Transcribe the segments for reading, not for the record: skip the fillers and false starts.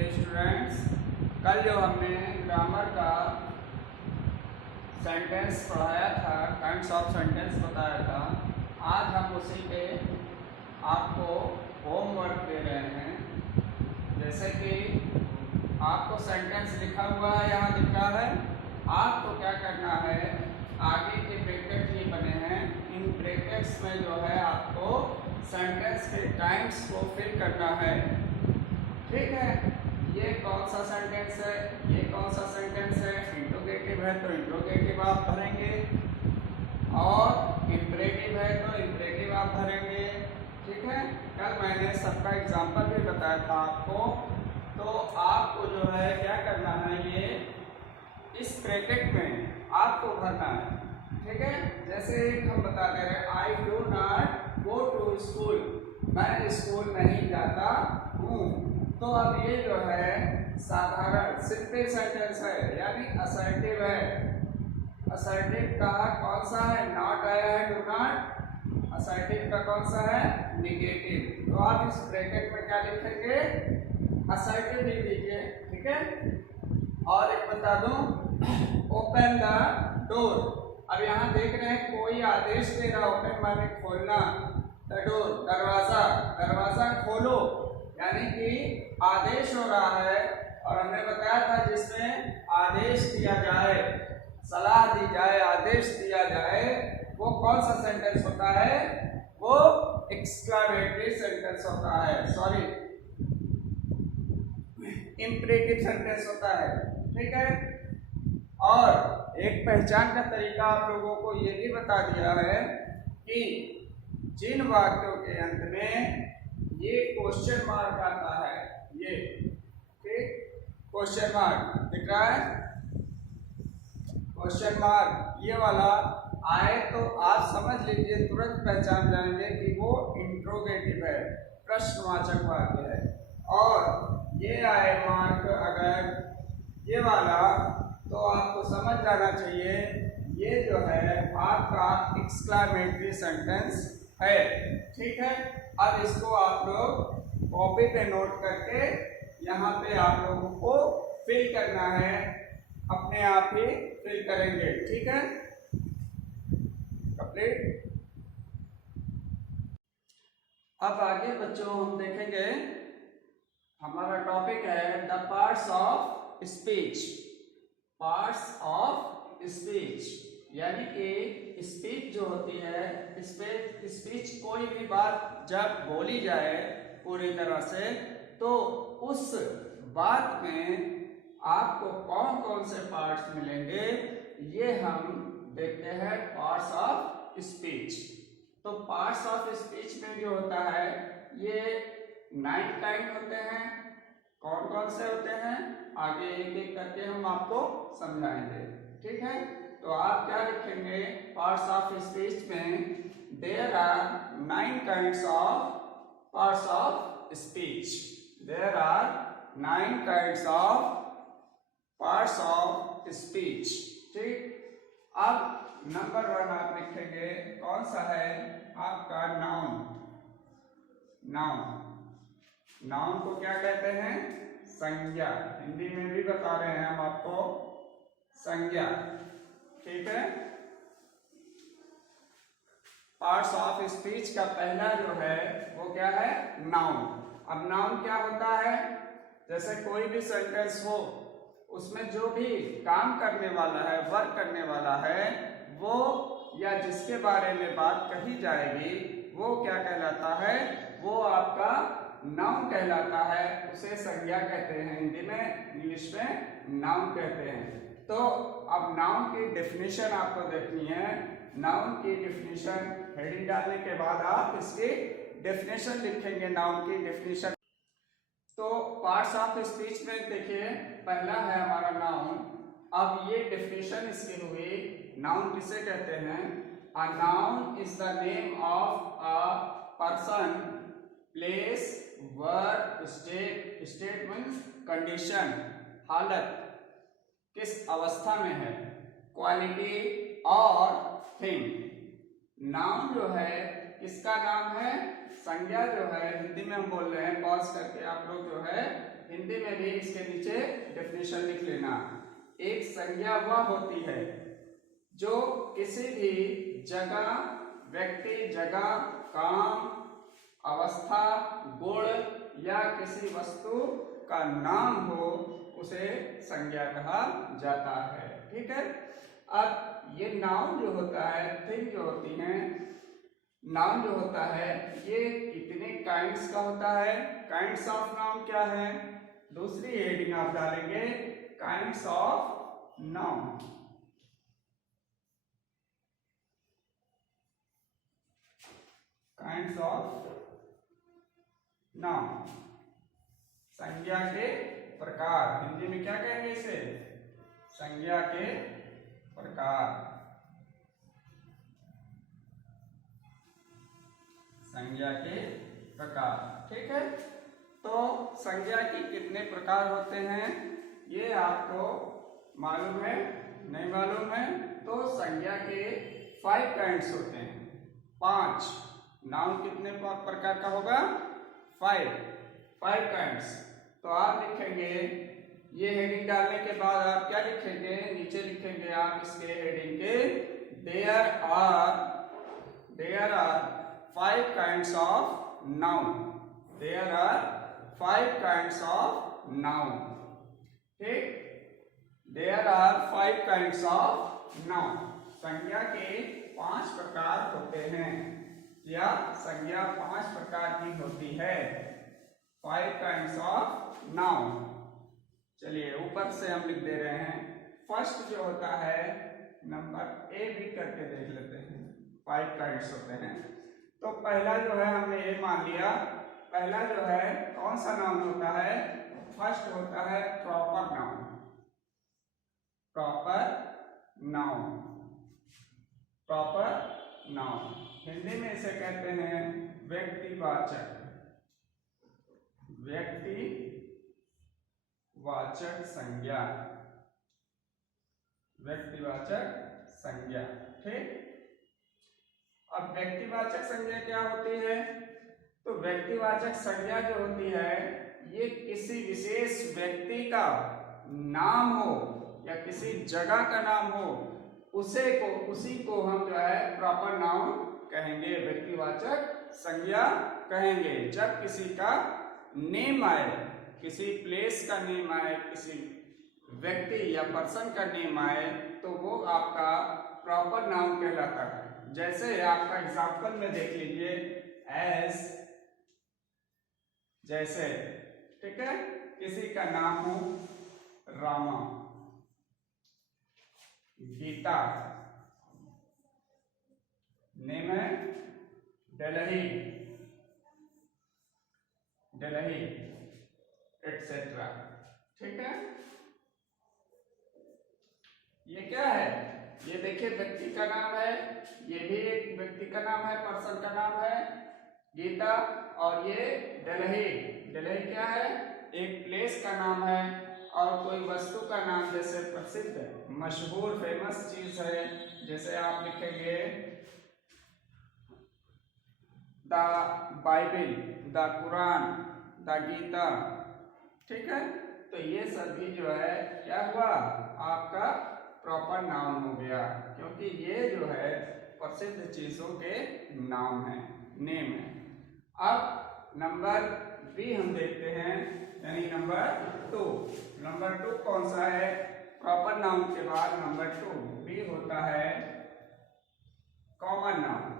Dear students, कल जो हमने ग्रामर का सेंटेंस पढ़ाया था, काइंड्स ऑफ सेंटेंस बताया था, आज हम उसी पे आपको होमवर्क दे रहे हैं। जैसे कि आपको सेंटेंस लिखा हुआ है, यहाँ दिख रहा है, आपको क्या करना है, आगे के ब्रैकेट ये बने हैं, इन ब्रैकेट्स में जो है आपको सेंटेंस के टाइम्स को फिल करना है। ठीक है, ये कौन सा सेंटेंस है, ये कौन सा सेंटेंस है, इंट्रोगेटिव है तो इंट्रोगेटिव आप भरेंगे, और इंपरेटिव है तो इंपरेटिव आप भरेंगे। ठीक है, कल मैंने सबका एग्जांपल भी बताया था आपको, तो आपको जो है क्या करना है, ये इस ब्रैकेट में आपको भरना है। ठीक है, जैसे हम बता दे रहे, I do not go to school, मैं स्कूल नहीं जाता हूँ। तो अब ये जो है साधारण सिंपल सेंटेंस है, यानी असर्टिव है। असर्टिव का कौन सा है, नॉट आया है, डू नॉट। असर्टिव का कौन सा है, निगेटिव। तो आप इस ब्रैकेट में क्या लिखेंगे, असर्टिव लिख दीजिए। ठीक है, और एक बता दूं, ओपन द डोर। अब यहाँ देख रहे हैं कोई आदेश दे रहा, ओपन माने खोलना, द डोर दरवाजा, दरवाजा खोलो, यानी कि आदेश हो रहा है। और हमने बताया था जिसमें आदेश दिया जाए, सलाह दी जाए, आदेश दिया जाए, वो कौन सा सेंटेंस होता है, वो एक्सक्लेमेटरी सेंटेंस होता है, सॉरी इंपरेटिव सेंटेंस होता है। ठीक है, और एक पहचान का तरीका आप लोगों को ये भी बता दिया है कि जिन वाक्यों के अंत में ये क्वेश्चन मार्क आता है, ये ठीक क्वेश्चन मार्क दिख रहा है, क्वेश्चन मार्क ये वाला आए तो आप समझ लीजिए, तुरंत पहचान जाएंगे कि वो इंट्रोगेटिव है, प्रश्नवाचक वाक्य है। और ये आए मार्क अगर ये वाला, तो आपको समझ जाना चाहिए ये जो है आपका एक्सक्लेमेटरी सेंटेंस है। ठीक है, अब इसको आप लोग कॉपी पे नोट करके यहाँ पे आप लोगों को फिल करना है, अपने आप ही फिल करेंगे। ठीक है, कंप्लीट। अब आगे बच्चों हम देखेंगे, हमारा टॉपिक है the parts of speech. Parts of speech यानी कि स्पीच जो होती है, स्पीच कोई भी बात जब बोली जाए पूरी तरह से, तो उस बात में आपको कौन कौन से पार्ट्स मिलेंगे, ये हम देखते हैं पार्ट्स ऑफ स्पीच। तो पार्ट्स ऑफ स्पीच में जो होता है, ये 9 टाइप होते हैं। कौन कौन से होते हैं, आगे एक एक करके हम आपको समझाएंगे। ठीक है, तो आप क्या लिखेंगे, पार्ट्स ऑफ स्पीच में there are 9 kinds of parts of speech. There are 9 kinds of parts of speech. ठीक, अब नंबर 1 आप लिखेंगे, कौन सा है आपका, नाउन। नाउन, नाउन को क्या कहते हैं, संज्ञा। हिंदी में भी बता रहे हैं हम आपको, संज्ञा। ठीक है, पार्ट्स ऑफ स्पीच का पहला जो है वो क्या है, नाउन। अब नाउन क्या होता है, जैसे कोई भी सेंटेंस हो, उसमें जो भी काम करने वाला है, वर्क करने वाला है, वो या जिसके बारे में बात कही जाएगी, वो क्या कहलाता है, वो आपका नाउन कहलाता है। उसे संज्ञा कहते हैं हिंदी में, इंग्लिश में नाउन कहते हैं। तो अब नाउन की डेफिनेशन आपको देखनी है। नाउन की डेफिनेशन हेडिंग डालने के बाद आप इसकी डेफिनेशन लिखेंगे, नाउन की डेफिनेशन। तो पार्ट्स ऑफ स्पीच में देखिए, पहला है हमारा नाउन। अब ये डेफिनेशन इसकी हुई, नाउन किसे कहते हैं, a noun is the name of a person, place, verb, state. State means condition, हालत, किस अवस्था में है, क्वालिटी और थिंग। नाउन जो है किसका नाम है, संज्ञा जो है, हिंदी में हम बोल रहे हैं, पॉज करके आप लोग जो है हिंदी में भी इसके नीचे डेफिनेशन लिख लेना। एक संज्ञा वह होती है जो किसी भी जगह, व्यक्ति, जगह, काम, अवस्था, गुण या किसी वस्तु का नाम हो, उसे संज्ञा कहा जाता है। ठीक है। अब ये नाउन जो होता है, थिंग जो होती हैं, नाउन जो होता है ये कितने काइंड्स का होता है? काइंड्स ऑफ नाउन क्या है? दूसरी हेडिंग आप डालेंगे kinds of noun. Kinds of noun, संज्ञा के प्रकार। हिंदी में क्या कहेंगे इसे? संज्ञा के प्रकार। संज्ञा के प्रकार। ठीक है। तो संज्ञा के कितने प्रकार होते हैं ये आपको मालूम है? नहीं मालूम है? तो संज्ञा के 5 काइंड्स होते हैं, 5। नाउन कितने प्रकार का होगा? 5 काइंड्स। तो आप लिखेंगे, ये हेडिंग डालने के बाद आप क्या लिखेंगे? नीचे लिखेंगे आप इसके हेडिंग के, there are 5 kinds of noun. There are 5 kinds of noun. ठीक। There are 5 kinds of noun. संज्ञा के 5 प्रकार होते हैं, या संज्ञा 5 प्रकार की होती है। 5 काइंड्स ऑफ नाउन। चलिए ऊपर से हम लिख दे रहे हैं। फर्स्ट जो होता है, नंबर ए बी करके देख लेते हैं। 5 काइंड्स होते हैं। तो पहला जो है हमने ये मान लिया, पहला जो है कौन सा नाउन होता है? फर्स्ट होता है proper noun. Proper noun. Proper noun Hindi में इसे कहते हैं व्यक्तिवाचक। व्यक्तिवाचक संज्ञा। व्यक्तिवाचक संज्ञा। ठीक। अब व्यक्तिवाचक संज्ञा क्या होती है? तो व्यक्तिवाचक संज्ञा जो होती है ये किसी विशेष व्यक्ति का नाम हो या किसी जगह का नाम हो, उसी को हम जो है प्रॉपर नाउन कहेंगे, व्यक्तिवाचक संज्ञा कहेंगे। जब किसी का नेम आए, किसी प्लेस का नेम आए, किसी व्यक्ति या पर्सन का नेम आए, तो वो आपका प्रॉपर नाउन कहलाता है। जैसे आपका एग्जाम्पल में देख लीजिए, एज, जैसे। ठीक है। किसी का नाम हो रामा, गीता, नेम है डेलही, एटसेट्रा। ठीक है। ये क्या है? ये देखिए व्यक्ति का नाम है, ये भी एक व्यक्ति का नाम है, पर्सन का नाम है गीता, और ये डेलही। डेलही क्या है? एक प्लेस का नाम है, और कोई वस्तु का नाम, जैसे प्रसिद्ध मशहूर फेमस चीज है, जैसे आप लिखेंगे the Bible, the Quran, the Gita. ठीक है। तो ये सभी जो है क्या हुआ? आपका प्रॉपर नाउन हो गया, क्योंकि ये जो है प्रसिद्ध चीजों के नाम है, नेम है। अब नंबर बी हम देखते हैं, यानी नंबर 2। नंबर 2 कौन सा है? प्रॉपर नाउन के बाद नंबर 2 बी होता है common noun.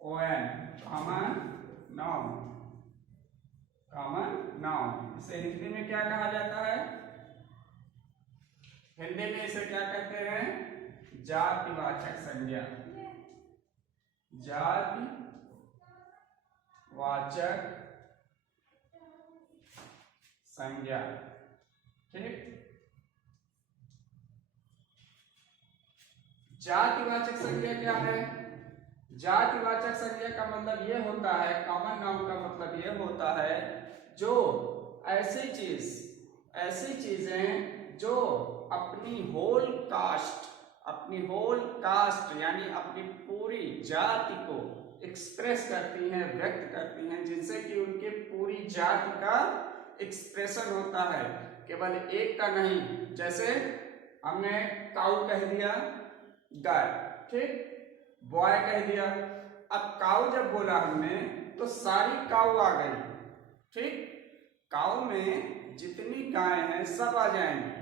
COMMON, common noun. Common noun इसे हिंदी में क्या कहा जाता है? हिंदी में इसे क्या कहते हैं? जातिवाचक संज्ञा। जातिवाचक संज्ञा। ठीक। जातिवाचक संज्ञा क्या है? जातिवाचक संज्ञा का मतलब ये होता है, कॉमन नाउन का मतलब ये होता है, जो ऐसी चीजें जो अपनी होल कास्ट यानी अपनी पूरी जाति को एक्सप्रेस करती हैं, व्यक्त करती हैं, जिनसे कि उनके पूरी जाति का एक्सप्रेशन होता है, केवल एक का नहीं। जैसे हमने काऊ कह दिया, गाय, ठीक, बॉय कह दिया। अब काऊ जब बोला हमने तो सारी काऊ आ गई, ठीक, काऊ में जितनी गाय हैं सब आ जाएंगी।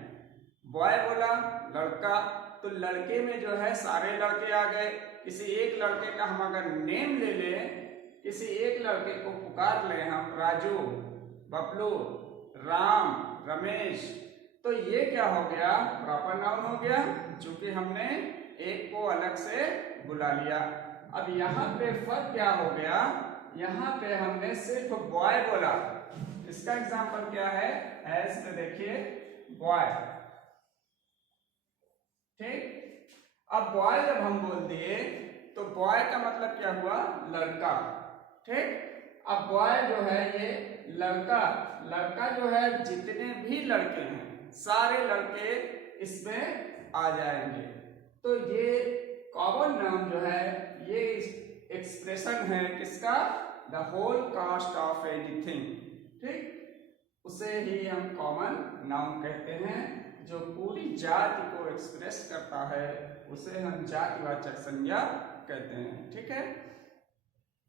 बॉय बोला लड़का, तो लड़के में जो है सारे लड़के आ गए। किसी एक लड़के का हम अगर नेम ले लें, किसी एक लड़के को पुकार लें हम, राजू, बबलू, राम, रमेश, तो ये क्या हो गया, प्रॉपर नाउन हो गया, चूंकि हमने एक को अलग से बुला लिया। अब यहाँ पे फर्क क्या हो गया, यहाँ पे हमने सिर्फ बॉय बोला। इसका एग्जाम्पल क्या है, एज पे देखिए, बॉय, ठीक। अब बॉय जब हम बोल दिए तो बॉय का मतलब क्या हुआ, लड़का, ठीक। अब बॉय जो है ये लड़का, लड़का जो है जितने भी लड़के हैं सारे लड़के इसमें आ जाएंगे। तो ये कॉमन नाउन जो है ये एक्सप्रेशन है किसका, the whole cost of anything, ठीक, उसे ही हम कॉमन नाउन कहते हैं। जो पूरी जाति को एक्सप्रेस करता है उसे हम जातिवाचक संज्ञा कहते हैं, ठीक है।